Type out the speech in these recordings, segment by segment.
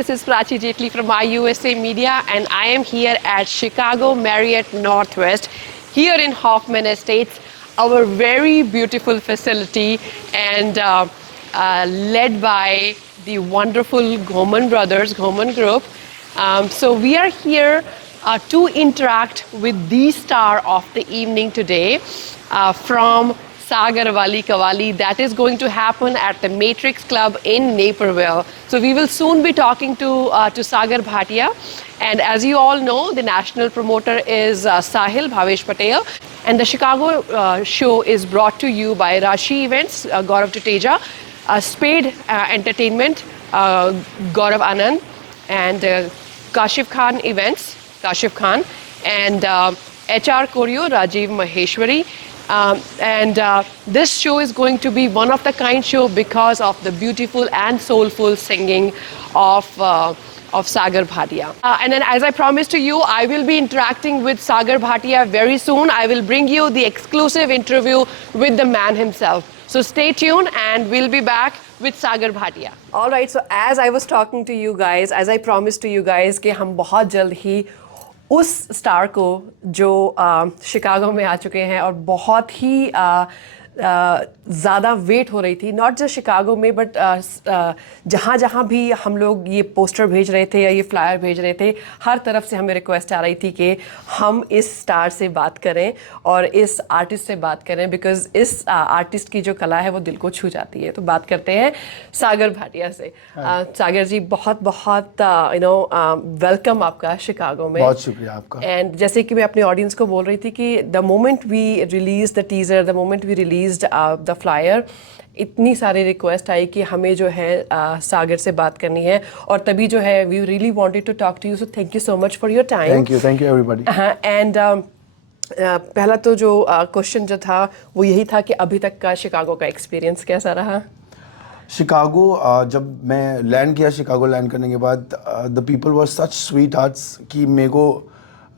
This is Prachi Jetli from IUSA Media, and I am here at Chicago Marriott Northwest, here in Hoffman Estates, our very beautiful facility, and led by the wonderful Goman Brothers, Goman Group. So we are here to interact with the star of the evening today from Sagar Wali Kawali. That is going to happen at the Matrix Club in Naperville. So we will soon be talking to Sagar Bhatia. And as you all know, the national promoter is Sahil Bhavesh Patel. And the Chicago show is brought to you by Rashi Events, Gaurav Tuteja, Spade Entertainment, Gaurav Anand, and Kashif Khan Events, Kashif Khan, and HR Choreo, Rajiv Maheshwari. This show is going to be one of the kind show because of the beautiful and soulful singing of Sagar Bhatia. And then, as I promised to you, I will be interacting with Sagar Bhatia very soon. I will bring you the exclusive interview with the man himself. So stay tuned and we'll be back with Sagar Bhatia. All right, so as I was talking to you guys, as I promised to you guys कि हम बहुत जल्द ही उस star को जो Chicago में आ चुके हैं और बहुत ही ज़्यादा वेट हो रही थी, नॉट जस्ट शिकागो में बट जहाँ जहाँ भी हम लोग ये पोस्टर भेज रहे थे या ये फ्लायर भेज रहे थे, हर तरफ से हमें रिक्वेस्ट आ रही थी कि हम इस स्टार से बात करें और इस आर्टिस्ट से बात करें, बिकॉज इस आर्टिस्ट की जो कला है वो दिल को छू जाती है. तो बात करते हैं सागर भाटिया से. सागर जी, बहुत बहुत वेलकम आपका शिकागो में. बहुत शुक्रिया आपका. एंड जैसे कि मैं अपने ऑडियंस को बोल रही थी कि the moment we release the teaser, the moment we release the flyer, इतनी सारी रिक्वेस्ट आई कि हमें जो है सागर से बात करनी है और तभी जो है we really wanted to talk to you. So thank you so much for your time. Thank you everybody. And पहला तो जो क्वेश्चन जो था वो यही था कि अभी तक का शिकागो का एक्सपीरियंस कैसा रहा? शिकागो, जब मैं लैंड किया, शिकागो लैंड करने के बाद the people were such sweet hearts कि मेरे को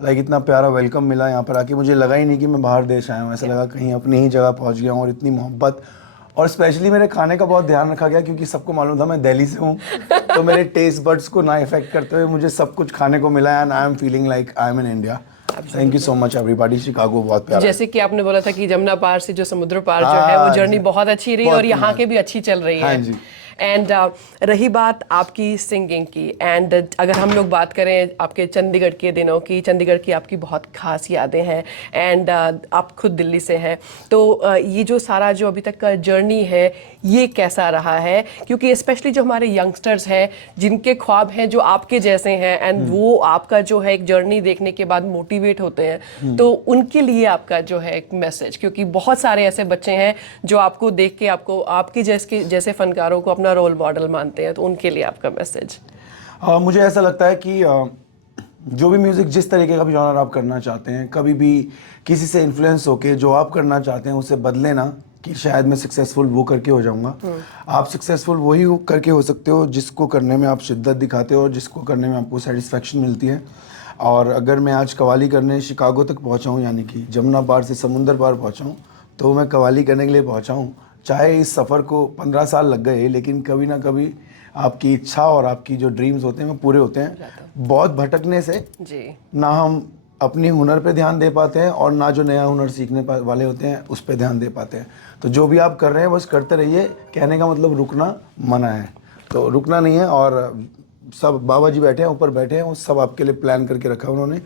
इतना प्यारा वेलकम मिला यहाँ पर आके. मुझे लगा ही नहीं कि मैं बाहर देश आया हूँ, ऐसा लगा कहीं अपनी ही जगह पहुँच गया हूँ. और इतनी मोहब्बत, और स्पेशली मेरे खाने का बहुत ध्यान रखा गया क्योंकि सबको मालूम था मैं दिल्ली से हूँ. तो मेरे टेस्ट बड्स को ना इफेक्ट करते हुए मुझे सब कुछ खाने को मिला and I am feeling like I am in India. Thank you so much everybody. Chicago बहुत प्यारा. जैसे कि आपने बोला था कि जमुना पार से जो समुद्र पार जो है वो जर्नी बहुत अच्छी रही और यहाँ के भी अच्छी चल रही है. हाँ जी. एंड रही बात आपकी सिंगिंग की, एंड अगर हम लोग बात करें आपके चंडीगढ़ के दिनों की, चंडीगढ़ की आपकी बहुत खास यादें हैं एंड आप खुद दिल्ली से हैं, तो ये जो सारा जो अभी तक का जर्नी है ये कैसा रहा है? क्योंकि स्पेशली जो हमारे यंगस्टर्स हैं जिनके ख्वाब हैं जो आपके जैसे हैं एंड वो आपका जो है एक जर्नी देखने के बाद मोटिवेट होते हैं, तो उनके लिए आपका जो है एक मैसेज, क्योंकि बहुत सारे ऐसे बच्चे हैं जो आपको देख के आपको आपके जैसे फनकारों को अपना रोल मॉडल मानते हैं, तो उनके लिए आपका मैसेज? मुझे ऐसा लगता है कि जो भी म्यूज़िक, जिस तरीके का भी जॉनर आप करना चाहते हैं, कभी भी किसी से इन्फ्लुएंस होके जो आप करना चाहते हैं उसे बदले ना कि शायद मैं सक्सेसफुल वो करके हो जाऊंगा. आप सक्सेसफुल वही करके हो सकते हो जिसको करने में आप शिद्दत दिखाते हो और जिसको करने में आपको सेटिस्फेक्शन मिलती है. और अगर मैं आज कवाली करने शिकागो तक पहुँचा हूँ, यानी कि जमुना पार से समुंदर पार पहुँचा हूँ, तो मैं कवाली करने के लिए पहुँचा हूँ. चाहे इस सफ़र को 15 साल लग गए, लेकिन कभी ना कभी आपकी इच्छा और आपकी जो ड्रीम्स होते हैं वो पूरे होते हैं. बहुत भटकने से जी ना हम अपने हुनर पे ध्यान दे पाते हैं और ना जो नया हुनर सीखने वाले होते हैं उस पे ध्यान दे पाते हैं. तो जो भी आप कर रहे हैं बस करते रहिए. कहने का मतलब रुकना मना है, तो रुकना नहीं है. और सब बाबा जी बैठे हैं, ऊपर बैठे हैं, वो सब आपके लिए प्लान करके रखा है उन्होंने.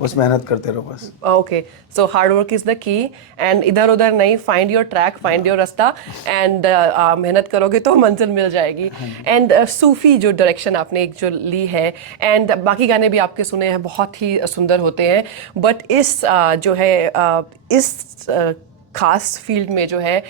बस मेहनत करते रहो बस. Okay, so hard work is the key and इधर उधर नहीं, find your track, find your रास्ता एंड मेहनत करोगे तो मंजिल मिल जाएगी. एंड सूफी जो डायरेक्शन आपने एक जो ली है, एंड बाकी गाने भी आपके सुने हैं, बहुत ही सुंदर होते हैं, बट इस जो है इस खास फील्ड में जो है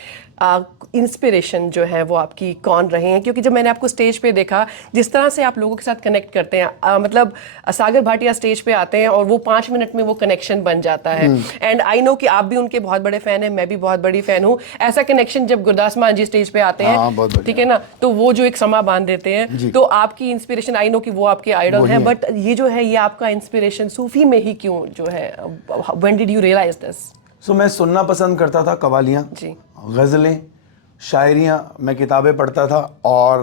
इंस्पिरेशन जो है वो आपकी कौन रहे हैं? क्योंकि जब मैंने आपको स्टेज पे देखा, जिस तरह से आप लोगों के साथ कनेक्ट करते हैं, मतलब सागर भाटिया स्टेज पे आते हैं और वो 5 मिनट में वो कनेक्शन बन जाता है. एंड आई नो कि आप भी उनके बहुत बड़े फैन हैं, मैं भी बहुत बड़ी फैन हूँ. ऐसा कनेक्शन जब गुरदास मान जी स्टेज पे आते हैं, ठीक है ना, तो वो जो एक समा बांध देते हैं, तो आपकी इंस्पिरेशन, आई नो कि वो आपके आइडल हैं, बट ये जो है ये आपका इंस्पिरेशन सूफी में ही क्यों जो है? When did you realise this? So मैं सुनना पसंद करता था, कवालियाँ, गज़लें, शायरियाँ, मैं किताबें पढ़ता था और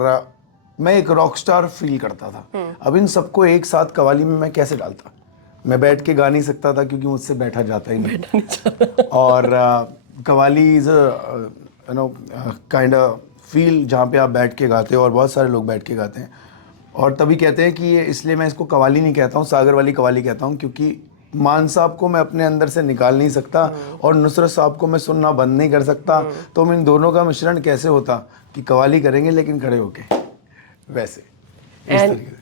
मैं एक रॉक स्टार फील करता था। अब इन सबको एक साथ कवाली में मैं कैसे डालता? मैं बैठ के गा नहीं सकता था क्योंकि मुझसे बैठा जाता ही नहीं। और qawwali is you know kind of feel जहाँ पे आप बैठ के गाते हो, और बहुत सारे लोग बैठ के गाते हैं। और तभी कहते हैं कि ये, इसलिए मैं इसको कवाली नहीं कहता हूँ, सागर वाली कवाली कहता हूँ, क्योंकि मान साहब को मैं अपने अंदर से निकाल नहीं सकता और नुसरत साहब को मैं सुनना बंद नहीं कर सकता। तो इन दोनों का मिश्रण कैसे होता कि कवाली करेंगे लेकिन खड़े होके, वैसे।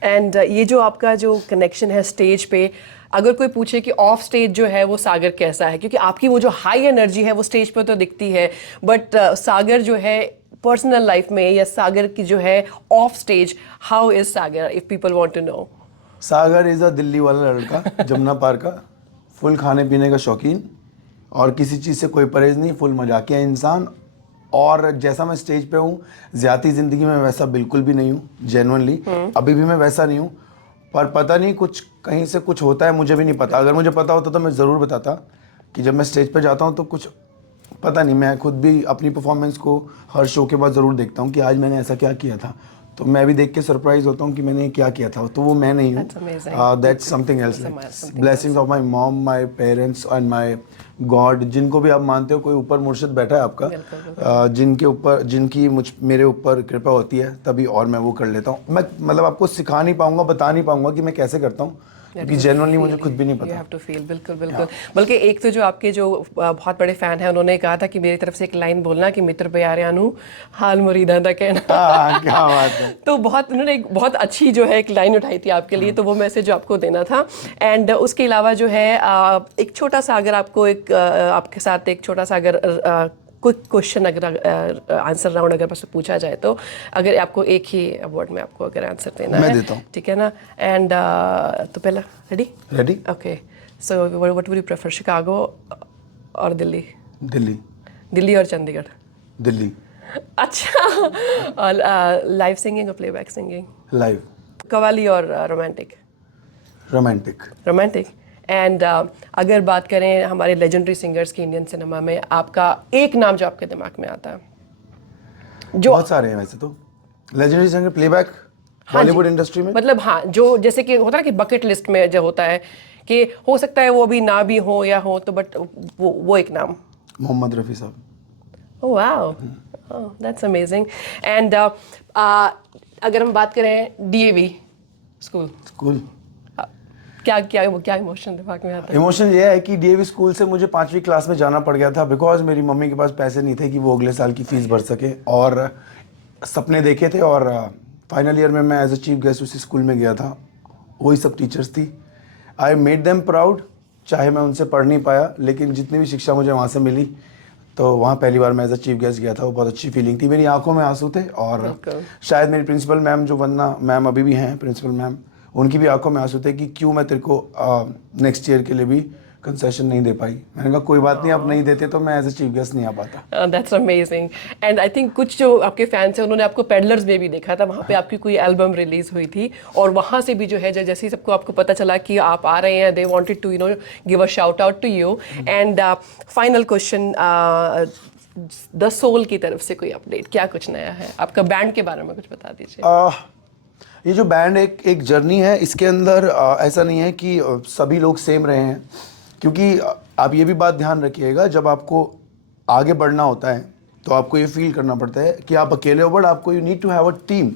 एंड ये जो आपका जो कनेक्शन है स्टेज पे, अगर कोई पूछे कि ऑफ स्टेज जो है वो सागर कैसा है, क्योंकि आपकी वो जो हाई एनर्जी है वो स्टेज पे तो दिखती है, बट सागर जो है पर्सनल लाइफ में, या सागर की जो है off stage, how is Sagar, if people want to know? Sagar is a Delhi वाला लड़का, जमुना पार का, फुल खाने पीने का शौकीन, और किसी चीज़ से कोई परहेज नहीं, फुल मजाकिया इंसान। और जैसा मैं स्टेज पे हूँ, ज़्यादा ज़िंदगी में वैसा बिल्कुल भी नहीं हूँ, जेन्युइनली अभी भी मैं वैसा नहीं हूँ। पर पता नहीं कुछ कहीं से कुछ होता है, मुझे भी नहीं पता। अगर मुझे पता होता तो मैं ज़रूर बताता कि जब मैं स्टेज पे जाता हूँ तो कुछ पता नहीं। मैं खुद भी अपनी परफॉर्मेंस को हर शो के बाद ज़रूर देखता हूँ कि आज मैंने ऐसा क्या किया था, तो मैं भी देख के सरप्राइज होता हूँ कि मैंने क्या किया था। तो वो मैं नहीं हूँ, that's something else. Blessings of my mom, my parents and my God, जिनको भी आप मानते हो, कोई ऊपर मुर्शिद बैठा है आपका, जिनके ऊपर, जिनकी मेरे ऊपर कृपा होती है, तभी और मैं वो कर लेता हूँ। मैं मतलब आपको सिखा नहीं पाऊंगा, बता नहीं पाऊंगा कि मैं कैसे करता हूँ, क्योंकि जेन्युइनली मुझे खुद भी नहीं पता। You have to feel, बिल्कुल बिल्कुल। बल्कि एक तो जो आपके जो बहुत बड़े फैन हैं, उन्होंने कहा था कि मेरी तरफ से एक लाइन बोलना कि मित्र प्यारियानु हाल मुरीदा दा कहना। क्या बात है। तो बहुत उन्होंने एक बहुत अच्छी जो है एक लाइन उठाई थी आपके लिए, तो वो मैसेज जो आपको देना था। एंड उसके अलावा जो है एक छोटा सा, अगर आपको एक आपके साथ एक छोटा सा अगर क्विक क्वेश्चन अगर आंसर राउंड अगर बस पूछा जाए, तो अगर आपको एक ही वर्ड में आपको अगर आंसर देना है, मैं देता हूँ, ठीक है ना? एंड तो पहला ready? Okay, so what would you prefer, Chicago और दिल्ली? दिल्ली और चंडीगढ़? दिल्ली। अच्छा। और लाइव सिंगिंग और प्लेबैक सिंगिंग? लाइव। कवाली और रोमांटिक? रोमांटिक। एंड अगर बात करें हमारे लेजेंडरी सिंगर्स की इंडियन सिनेमा में, आपका एक नाम जो आपके दिमाग में आता है? जो बहुत सारे हैं वैसे तो legendary singer playback Bollywood industry में, मतलब हाँ, जो जैसे कि होता है कि बकेट लिस्ट में जो होता है कि हो सकता है वो अभी ना भी हो या हो, तो बट वो एक नाम। मोहम्मद रफ़ी साहब। Oh wow, that's amazing. And अगर हम बात करें डीएवी स्कूल, क्या इमोशन दिमाग में आता है? इमोशन ये है कि डीएवी स्कूल से मुझे 5वीं क्लास में जाना पड़ गया था, बिकॉज मेरी मम्मी के पास पैसे नहीं थे कि वो अगले साल की फीस भर सके, और सपने देखे थे। और फाइनल ईयर में मैं एज अ चीफ गेस्ट उसी स्कूल में गया था। वही सब टीचर्स थी। आई मेड देम प्राउड, चाहे मैं उनसे पढ़ नहीं पाया, लेकिन जितनी भी शिक्षा मुझे वहाँ से मिली, तो वहाँ पहली बार मैं एज अ चीफ गेस्ट गया था। वो बहुत अच्छी फीलिंग थी, मेरी आंखों में आंसू थे। और शायद मेरी प्रिंसिपल मैम, जो वंदना मैम अभी भी हैं प्रिंसिपल मैम, उनकी भी आंखों में आंसू थे कि क्यों मैं तेरे को नेक्स्ट ईयर के लिए भी कंसेशन नहीं दे पाई। मैंने कहा कोई बात नहीं, आप नहीं देते तो मैं एज अ चीफ गेस्ट नहीं आ पाता। That's amazing. And I think कुछ जो आपके फैंस हैं उन्होंने आपको पेडलर्स में भी देखा था, वहाँ पे आपकी कोई एल्बम रिलीज हुई थी, और वहाँ से भी जो है जैसे ही सबको आपको पता चला कि आप आ रहे हैं, they wanted to give a shout out to you. And final question, the soul की तरफ से कोई अपडेट, क्या कुछ नया है? आपका बैंड के बारे में कुछ बता दीजिए। ये जो बैंड एक जर्नी है, इसके अंदर ऐसा नहीं है कि सभी लोग सेम रहे हैं, क्योंकि आप ये भी बात ध्यान रखिएगा, जब आपको आगे बढ़ना होता है तो आपको ये फील करना पड़ता है कि आप अकेले हो, बट आपको you need to have a team.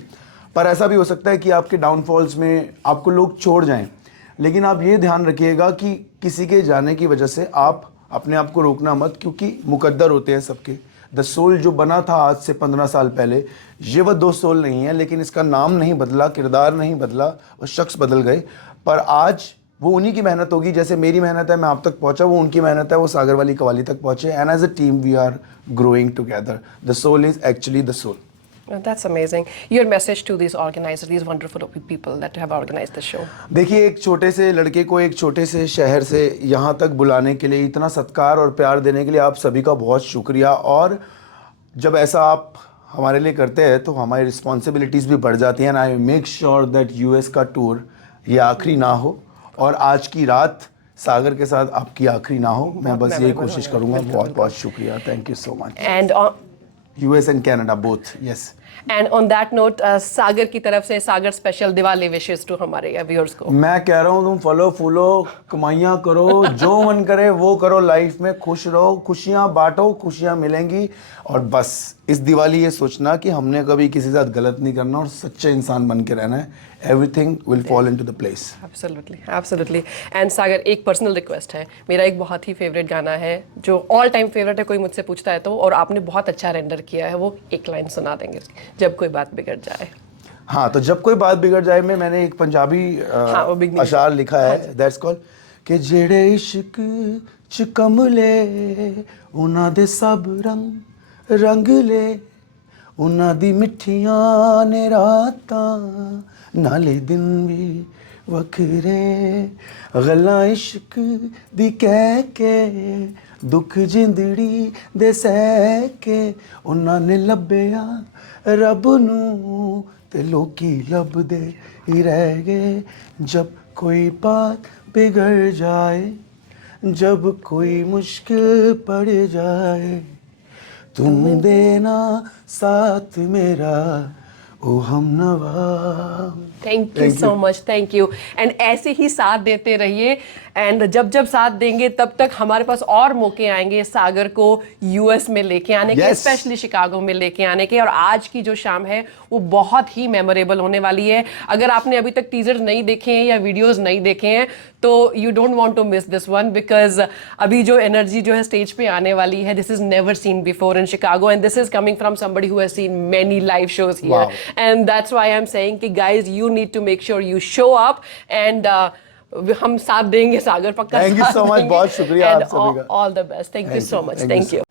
पर ऐसा भी हो सकता है कि आपके डाउनफॉल्स में आपको लोग छोड़ जाएं, लेकिन आप ये ध्यान रखिएगा कि किसी के जाने की वजह से आप अपने आप को रोकना मत, क्योंकि मुकद्दर होते हैं सबके। द सोल जो बना था आज से 15 साल पहले, ये वह दो सोल नहीं है, लेकिन इसका नाम नहीं बदला, किरदार नहीं बदला, वो शख्स बदल गए। पर आज वो उन्हीं की मेहनत होगी, जैसे मेरी मेहनत है मैं आप तक पहुंचा, वो उनकी मेहनत है वो सागर वाली कवाली तक पहुंचे। And as a team we are growing together. The soul is actually the soul. That's amazing. Your message to these organizers, these wonderful people that have organized the show. देखिए, एक छोटे से लड़के को एक छोटे से शहर से यहाँ तक बुलाने के लिए, इतना सत्कार और प्यार देने के लिए आप सभी का बहुत शुक्रिया। और जब ऐसा आप हमारे लिए करते हैं तो हमारी रिस्पॉन्सिबिलिटीज़ भी बढ़ जाती हैं। And I make sure that US का टूर ये आखिरी ना हो, और आज की रात सागर के साथ आपकी आखिरी ना हो। मैं बस यही कोशिश करूँगा। बहुत बहुत शुक्रिया, thank you so much. And US and Canada both, yes. And on that note Sagar की तरफ से Sagar special Diwali wishes to हमारे व्यूअर्स को। मैं कह रहा हूँ तुम फलो फूलो, कमाइयाँ करो, जो मन करे वो करो, लाइफ में खुश रहो, खुशियाँ बांटो, खुशियाँ मिलेंगी। और बस इस दिवाली ये सोचना कि हमने कभी किसी के साथ गलत नहीं करना और सच्चे इंसान बन के रहना है। Everything will fall into the place. Absolutely absolutely. And Sagar, एक पर्सनल रिक्वेस्ट है, मेरा एक बहुत ही फेवरेट गाना है जो ऑल टाइम फेवरेट है, कोई मुझसे पूछता है तो, और आपने बहुत अच्छा रेंडर किया है, वो एक लाइन सुना देंगे, जब कोई बात बिगड़ जाए। हाँ, तो जब कोई बात बिगड़ जाए में मैंने एक पंजाबी वो beginning अशार लिखा है, दैट्स कॉल्ड कि जेड़े इश्क च कमले उन्हां दे सब रंग रंग ले, उन्हां दी मिठियां ने रातां नाले दिन भी वखरे, गल्लां इश्क दी कह के दुख जिंदड़ी दे सह के, उन्हां ने लभ्या रब नूं ते लोकी लभदे ही रह गए। जब कोई बात बिगड़ जाए, जब कोई मुश्किल पड़ जाए, तुम देना साथ मेरा ओ हमनवा। Thank you so much, thank you. And ऐसे ही साथ देते रहिए, एंड जब जब साथ देंगे तब तक हमारे पास और मौके आएंगे सागर को यूएस में लेके आने के, स्पेशली शिकागो में लेके आने के। और आज की जो शाम है वो बहुत ही मेमोरेबल होने वाली है। अगर आपने अभी तक टीजर नहीं देखे हैं या वीडियोस नहीं देखे हैं तो you don't want to miss this one, because अभी जो एनर्जी जो है स्टेज पे आने वाली है, this is never seen before in Chicago, and this is coming from somebody who has seen many live shows here, and that's why I am saying कि guys you need to make sure you show up, and हम साथ देंगे सागर, पक्का। Thank you so much, बहुत शुक्रिया आप सभी का। All the best, thank you so much, thank you.